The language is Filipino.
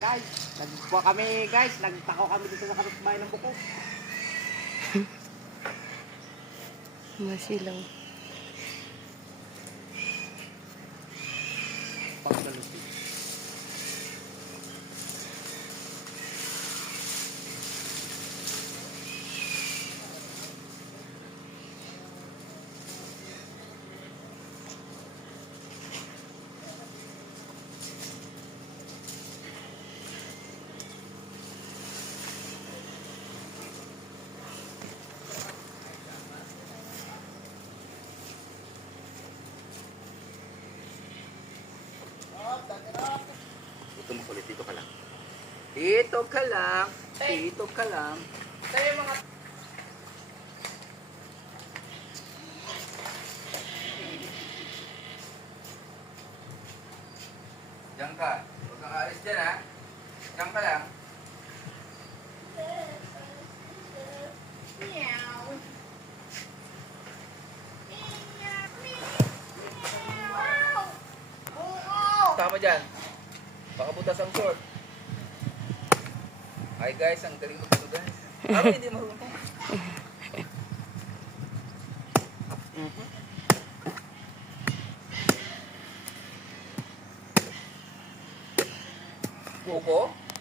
Guys, nagbuka kami guys, nagtakaw kami dito sa kapitbahay ng buko. Masilaw. Pagdalusi. Dito mo kulit, dito ka lang. Dito ka lang. Dito ka lang. Tayo mga... Diyan ka. Huwag kang aalis dyan ha. Diyan ka lang. Meow. Tama dyan. Baka butas ang short. Hi guys, ang galing mo dito guys. Ako hindi marunong. Buko?